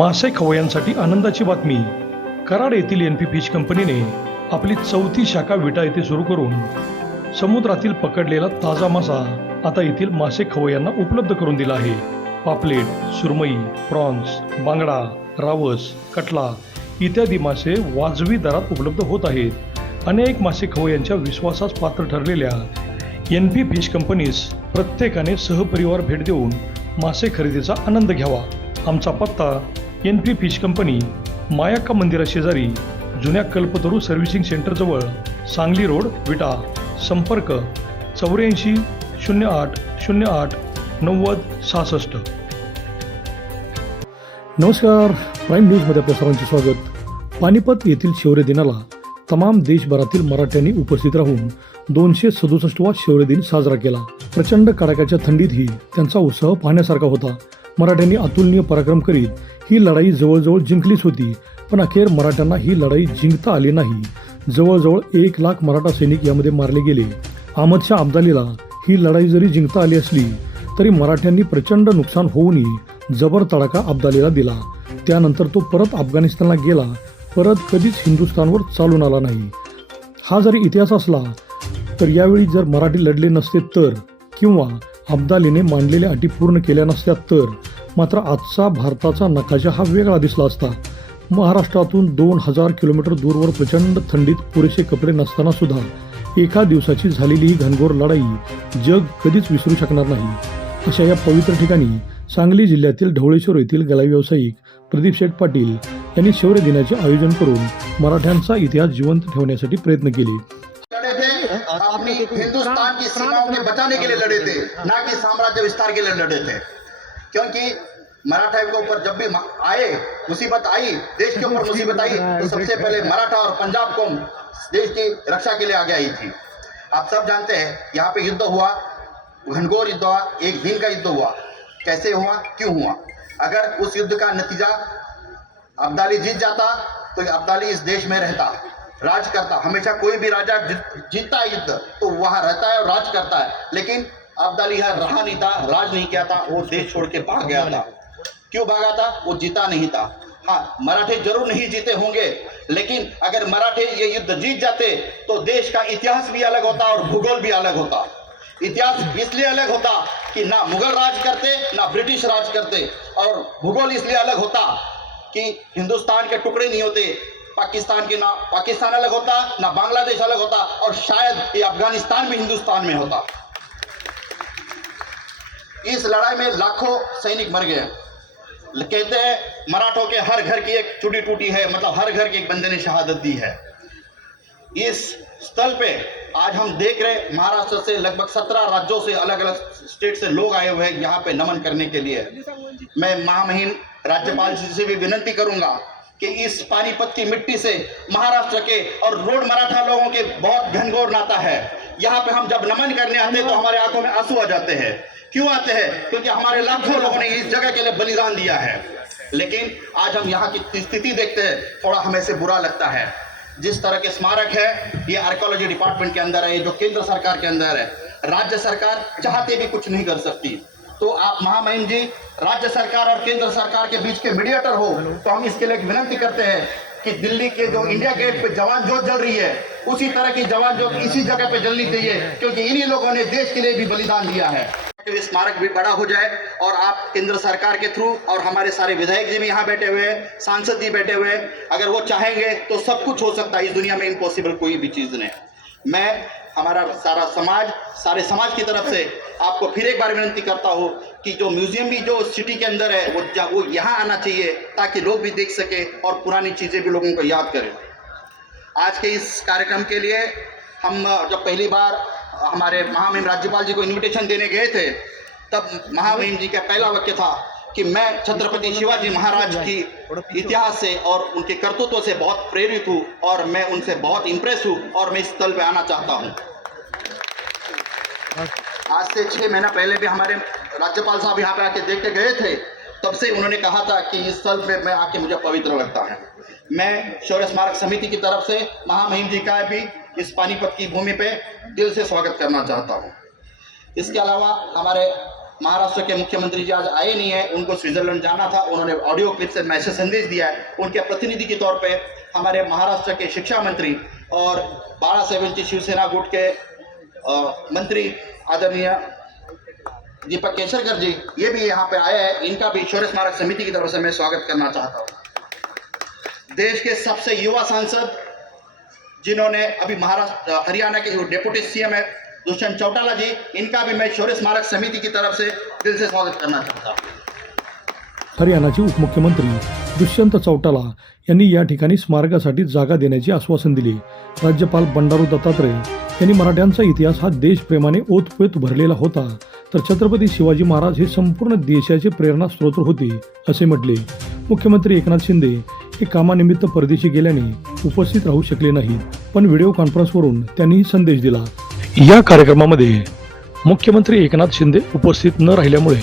मासे खवय्यांसाठी आनंदाची बातमी. कराड येथील एनपी फिश कंपनीने आपली 4थी शाखा विटा येथे सुरू करून समुद्रातील पकडलेला ताजा मासा आता येथील मासे खवय्यांना उपलब्ध करून दिला आहे. पापलेट, सुरमई, प्रॉन्स, बांगडा, रावस, कटला इत्यादी मासे वाजवी दरात उपलब्ध होत आहेत. अनेक मासे खवय्यांच्या विश्वासास पात्र ठरलेल्या एनपी फिश कंपनीस प्रत्येकाने सहपरिवार भेट देऊन मासे खरेदीचा आनंद घ्यावा. आमचा पत्ता एनपी फिश कंपनी, मायाक्का मंदिराशेजारी, जुन्या कल्पतरू सर्व्हिसिंग सेंटरजवळ, सांगली रोड, विटा. संपर्क 84 08 08 90 66. नमस्कार, प्राईम न्यूजमध्ये आपल्या सर्वांचे स्वागत. पानिपत येथील शौर्य दिनाला तमाम देशभरातील मराठ्यांनी उपस्थित राहून 267वा शौर्य दिन साजरा केला. प्रचंड कडाक्याच्या थंडीतही त्यांचा उत्साह पाहण्यासारखा होता. मराठ्यांनी अतुलनीय पराक्रम करीत ही लढाई जवळजवळ जिंकलीच होती, पण अखेर मराठ्यांना ही लढाई जिंकता आली नाही. जवळजवळ 1 लाख मराठा सैनिक यामध्ये मारले गेले. अहमदशाह अब्दालीला ही लढाई जरी जिंकता आली असली तरी मराठ्यांनी प्रचंड नुकसान होऊनही जबर तडाखा अब्दालीला दिला. त्यानंतर तो परत अफगाणिस्तानला गेला, परत कधीच हिंदुस्थानवर चालून आला नाही. हा जरी इतिहास असला तर यावेळी जर मराठी लढले नसते तर, किंवा अब्दालीने मांडलेल्या अटी पूर्ण केल्या नसत्या तर मात्र आजचा भारताचा नकाशा हा वेगळा दिसला असता. महाराष्ट्रातून 2000 किलोमीटर दूरवर प्रचंड थंडीत पुरेसे कपडे नसताना सुद्धा एका दिवसाची झालेली ही घनघोर लढाई जग कधीच विसरू शकणार नाही. अशा या पवित्र ठिकाणी सांगली जिल्ह्यातील ढवळेश्वर येथील गलाई व्यावसायिक प्रदीप शेठ पाटील यांनी शौर्य दिनाचे आयोजन करून मराठ्यांचा इतिहास जिवंत ठेवण्यासाठी प्रयत्न केले. अपनी हिंदुस्तान की सीमाओं को बचाने के लिए लड़े थे, ना कि साम्राज्य विस्तार के लिए लड़े थे. क्योंकि मराठा के ऊपर जब भी आए मुसीबत आई, देश के ऊपर मुसीबत आई, तो सबसे पहले मराठा और पंजाब कौम देश की रक्षा के लिए आगे आई थी. आप सब जानते हैं यहाँ पे युद्ध हुआ, घनघोर युद्ध हुआ, एक दिन का युद्ध हुआ. कैसे हुआ, क्यों हुआ? अगर उस युद्ध का नतीजा अब्दाली जीत जाता तो अब्दाली इस देश में रहता, राज करता. हमेशा कोई भी राजा जीतता है युद्ध तो वहां रहता है और राज करता है, लेकिन अब्दाली यहाँ रहा नहीं था, राज नहीं किया था, वो देश छोड़ के भाग गया था. क्यों भागा था? वो जीता नहीं था. हाँ, मराठे जरूर नहीं जीते होंगे, लेकिन अगर मराठे ये युद्ध जीत जाते तो देश का इतिहास भी अलग होता और भूगोल भी अलग होता. इतिहास इसलिए अलग होता कि ना मुगल राज करते ना ब्रिटिश राज करते, और भूगोल इसलिए अलग होता कि हिंदुस्तान के टुकड़े नहीं होते. पाकिस्तान के ना पाकिस्तान अलग होता, ना बांग्लादेश अलग होता, और शायद ये अफगानिस्तान भी हिंदुस्तान में होता. इस लड़ाई में लाखों सैनिक मर गए. कहते हैं मराठों के हर घर की एक चुटी टूटी है, मतलब हर घर के एक बंदे ने शहादत दी है. इस स्थल पे आज हम देख रहे, महाराष्ट्र से लगभग 17 राज्यों से, अलग अलग स्टेट से लोग आए हुए हैं यहाँ पे नमन करने के लिए. मैं महामहिम राज्यपाल जी से भी विनती करूंगा कि इस पानीपत की मिट्टी से महाराष्ट्र के और रोड मराठा लोगों के बहुत घनघोर नाता है. यहाँ पे हम जब नमन करने आते हैं तो हमारे आंखों में आंसू आ जाते हैं. क्यों आते हैं? क्योंकि हमारे लाखों लोगों ने इस जगह के लिए बलिदान दिया है. लेकिन आज हम यहाँ की स्थिति देखते हैं, थोड़ा हमें से बुरा लगता है. जिस तरह के स्मारक है ये आर्कियोलॉजी डिपार्टमेंट के अंदर है, जो केंद्र सरकार के अंदर है. राज्य सरकार चाहते भी कुछ नहीं कर सकती. तो आप महामहिम जी राज्य सरकार और केंद्र सरकार के बीच के मीडिएटर हो, तो हम इसके लिए एक विनती करते हैं कि दिल्ली के जो इंडिया गेट पे जवान ज्योत जल रही है, उसी तरह की जवान ज्योत इसी जगह पे जलनी चाहिए, क्योंकि इन्हीं लोगों ने देश के लिए भी बलिदान दिया है. तो स्मारक भी बड़ा हो जाए और आप केंद्र सरकार के थ्रू, और हमारे सारे विधायक जी भी यहाँ बैठे हुए हैं, सांसद जी बैठे हुए हैं, अगर वो चाहेंगे तो सब कुछ हो सकता है. इस दुनिया में इम्पॉसिबल कोई भी चीज़ नहीं. मैं हमारा सारा समाज, सारे समाज की तरफ से आपको फिर एक बार विनती करता हूँ कि जो म्यूजियम भी जो सिटी के अंदर है वो यहाँ आना चाहिए, ताकि लोग भी देख सके और पुरानी चीज़ें भी लोगों को याद करें. आज के इस कार्यक्रम के लिए हम जब पहली बार हमारे महामहिम राज्यपाल जी को इन्विटेशन देने गए थे, तब महामहिम जी का पहला वाक्य था कि मैं छत्रपति शिवाजी महाराज की इतिहास से और उनके कर्तृत्व से बहुत प्रेरित हूँ, और मैं उनसे बहुत इम्प्रेस हूँ, और मैं इस स्थल पे आना चाहता हूँ. आज से 6 महीना पहले भी हमारे राज्यपाल साहब यहाँ पे आके देख के गए थे, तब से उन्होंने कहा था कि इस स्थल पे मैं आके मुझे पवित्र लगता है. मैं शौर्य स्मारक समिति की तरफ से महामहिम जी का भी इस पानीपत की भूमि पे दिल से स्वागत करना चाहता हूँ. इसके अलावा हमारे महाराष्ट्र के मुख्यमंत्री जी आज आए नहीं है, उनको स्विट्जरलैंड जाना था, उन्होंने ऑडियो क्लिप से मैसेज संदेश दिया है। उनके प्रतिनिधि के तौर पे हमारे महाराष्ट्र के शिक्षा मंत्री और बाळासाहेबांची शिवसेना गुट के मंत्री आदरणीय दीपक केसरकर जी, ये भी यहाँ पे आए हैं। इनका भी शौर्य स्मारक समिति की तरफ से मैं स्वागत करना चाहता हूँ। देश के सबसे युवा सांसद जिन्होंने अभी महाराष्ट्र हरियाणा के जो डिप्टी सीएम है दुष्यंत चौटाला जी, इनका भी मैं शौर्य स्मारक समिति की तरफ से दिल से स्वागत करना चाहता हूँ। हरियाणाचे उपमुख्यमंत्री दुष्यंत चौटाला यांनी या ठिकाणी स्मारकासाठी जागा देण्याचे आश्वासन दिले. राज्यपाल बंडारू दत्तात्रय यांनी मराठ्यांचा इतिहास हा देशप्रेमाने ओतप्रोत भरलेला होता, तर छत्रपती शिवाजी महाराज हे संपूर्ण देशाचे प्रेरणास्रोत होते असे म्हटले. मुख्यमंत्री एकनाथ शिंदे हे कामानिमित्त परदेशी गेल्याने उपस्थित राहू शकले नाही, पण व्हिडिओ कॉन्फरन्सवरून त्यांनी संदेश दिला. या कार्यक्रमामध्ये मुख्यमंत्री एकनाथ शिंदे उपस्थित न राहिल्यामुळे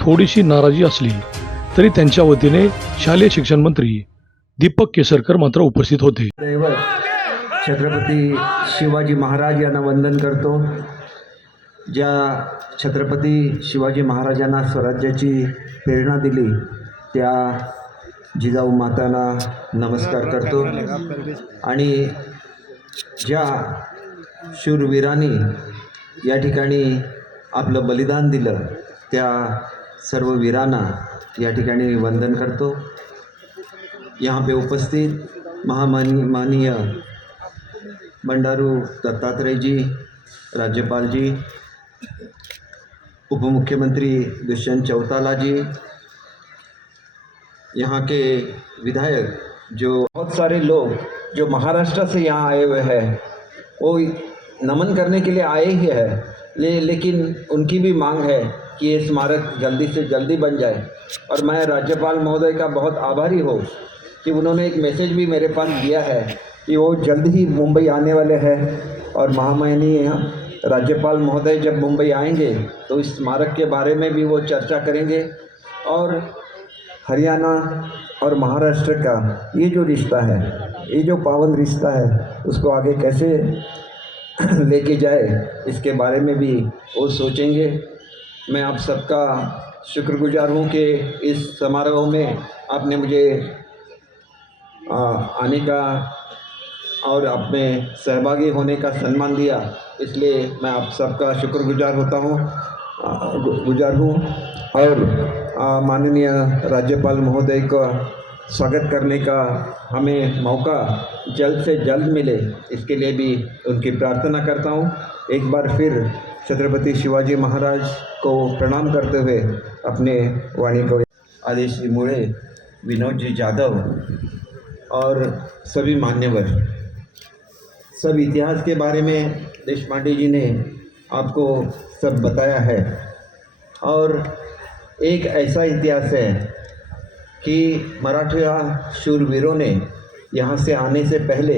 थोडीशी नाराजी असली तरी त्यांच्या वतीने शालेय शिक्षण मंत्री दीपक केसरकर मात्र उपस्थित होते. छत्रपती शिवाजी महाराज यांना वंदन करतो. ज्या छत्रपती शिवाजी महाराजांना स्वराज्याची प्रेरणा दिली त्या जिजाऊ मातांना नमस्कार करतो आणि ज्या शूरवीरांनी या ठिकाणी आपलं बलिदान दिलं त्या सर्व वीरांना या ठिकाणी वंदन करतो. यहाँ पे उपस्थित माननीय बंडारू दत्तात्रेय जी, राज्यपाल जी, उपमुख्यमंत्री दुष्यंत चौटाला जी, यहाँ के विधायक, जो बहुत सारे लोग जो महाराष्ट्र से यहाँ आए हुए हैं, वो नमन करने के लिए आए ही है, लेकिन उनकी भी मांग है कि ये स्मारक जल्दी से जल्दी बन जाए. और मैं राज्यपाल महोदय का बहुत आभारी हूँ कि उन्होंने एक मैसेज भी मेरे पास दिया है कि वो जल्द ही मुंबई आने वाले हैं और महामहिम राज्यपाल महोदय जब मुंबई आएंगे तो इस स्मारक के बारे में भी वो चर्चा करेंगे और हरियाणा और महाराष्ट्र का ये जो रिश्ता है, ये जो पावन रिश्ता है, उसको आगे कैसे लेके जाए इसके बारे में भी वो सोचेंगे. मैं आप सबका शुक्रगुजार हूँ कि इस समारोह में आपने मुझे आने का और अपने सहभागी होने का सम्मान दिया, इसलिए मैं आप सबका शुक्रगुजार होता हूँ और माननीय राज्यपाल महोदय का स्वागत करने का हमें मौका जल्द से जल्द मिले, इसके लिए भी उनकी प्रार्थना करता हूँ. एक बार फिर छत्रपति शिवाजी महाराज को प्रणाम करते हुए अपने वाणी को आदेश जी मुळे, विनोद जी जाधव और सभी मान्यवर, सब इतिहास के बारे में देशपांडे जी ने आपको सब बताया है. और एक ऐसा इतिहास है कि मराठा शूरवीरों ने यहाँ से आने से पहले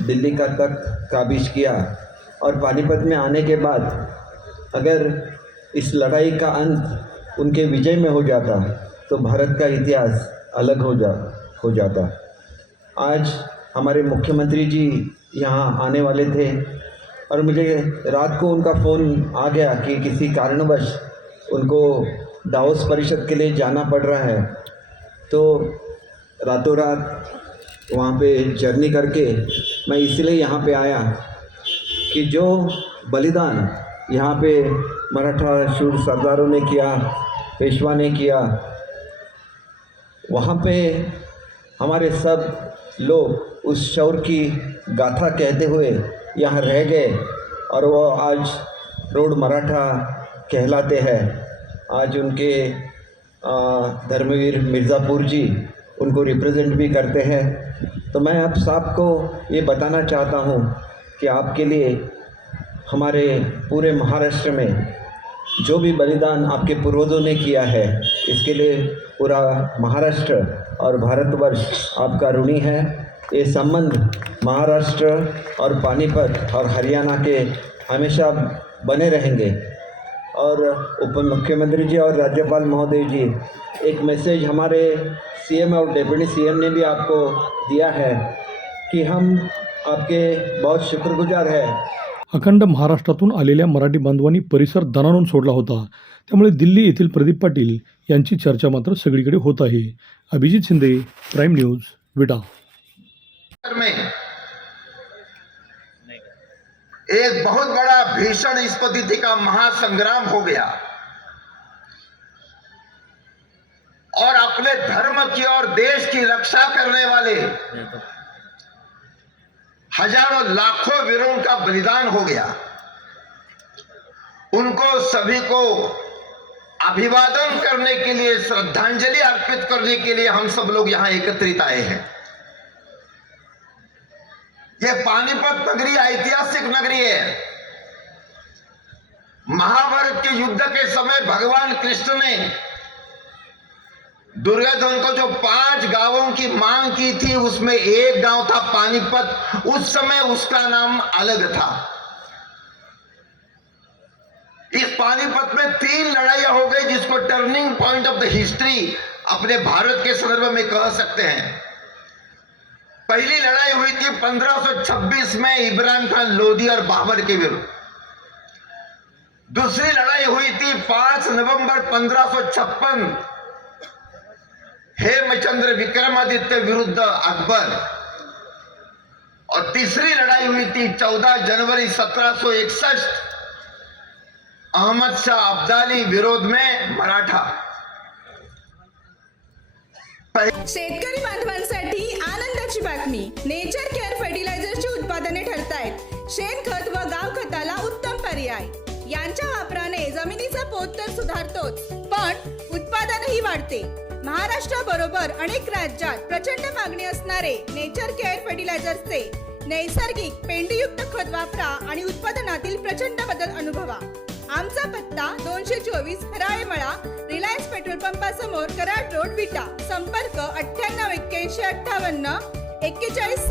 दिल्ली का तख्त काबिज किया और पानीपत में आने के बाद अगर इस लड़ाई का अंत उनके विजय में हो जाता तो भारत का इतिहास अलग हो जाता. आज हमारे मुख्यमंत्री जी यहाँ आने वाले थे और मुझे रात को उनका फ़ोन आ गया कि किसी कारणवश उनको दावोस परिषद के लिए जाना पड़ रहा है. तो रातों रात वहाँ पे जर्नी करके मैं इसलिए यहाँ पे आया कि जो बलिदान यहाँ पे मराठा शूर सरदारों ने किया, पेशवा ने किया, वहाँ पे हमारे सब लोग उस शौर्य की गाथा कहते हुए यहाँ रह गए और वो आज रोड मराठा कहलाते हैं. आज उनके धर्मवीर मिर्ज़ापुर जी उनको रिप्रेजेंट भी करते हैं. तो मैं आप सबको ये बताना चाहता हूँ कि आपके लिए हमारे पूरे महाराष्ट्र में जो भी बलिदान आपके पूर्वजों ने किया है, इसके लिए पूरा महाराष्ट्र और भारतवर्ष आपका ऋणी है. ये संबंध महाराष्ट्र और पानीपत और हरियाणा के हमेशा बने रहेंगे. और उप मुख्यमंत्री जी और राज्यपाल महोदय जी, एक मैसेज हमारे सीएम और डिप्टी सीएम ने भी आपको दिया है कि हम आपके बहुत शुक्रगुजार हैं. अखंड महाराष्ट्रातून आलेल्या मराठी बांधवांनी परिसर दणाणून सोडला होता. त्यामुळे दिल्ली येथील प्रदीप पाटील यांची चर्चा मात्र सगळीकडे होत आहे. अभिजित शिंदे, प्राईम न्यूज, विटा. में एक बहुत बड़ा भीषण स्थिति का महासंग्राम हो गया और अपने धर्म की और देश की रक्षा करने वाले हजारों लाखों वीरों का बलिदान हो गया. उनको सभी को अभिवादन करने के लिए, श्रद्धांजलि अर्पित करने के लिए हम सब लोग यहां एकत्रित आए हैं. यह पानीपत नगरी ऐतिहासिक नगरी है. महाभारत के युद्ध के समय भगवान कृष्ण ने दुर्योधन को जो 5 गांवों की मांग की थी, उसमें एक गांव था पानीपत. उस समय उसका नाम अलग था. इस पानीपत में 3 लड़ाइयां हो गई, जिसको turning point of the history अपने भारत के संदर्भ में कह सकते हैं. पहली लड़ाई हुई थी 1526 में इब्राहिम खान लोधी और बाबर के विरुद्ध. दूसरी लड़ाई हुई थी 5 नवंबर 1556 हेमचंद्र विक्रमादित्य विरुद्ध अकबर. और तीसरी लड़ाई हुई थी 14 जनवरी 1761 अहमद शाह अब्दाली विरोध में मराठा. शेतकरी बांधवांसाठी आनंदाची बातमी. नेचर केअर फर्टिलायझरची उत्पादने ठरतायत शेणखत व गावखताला उत्तम पर्याय. यांच्या वापराने जमिनीचा पोत तर सुधारतोच, पण उत्पादनही वाढते. महाराष्ट्राबरोबर अनेक राज्यात प्रचंड मागणी असणारे नेचर केअर फर्टिलायझरचे नैसर्गिक पेंडीयुक्त खत वापरा आणि उत्पादनातील प्रचंड बदल अनुभवा. आमचा पत्ता 224 हराळेमळा, रिलायन्स पेट्रोल पंपासमोर, कराड रोड, विटा. संपर्क 98 81 58 41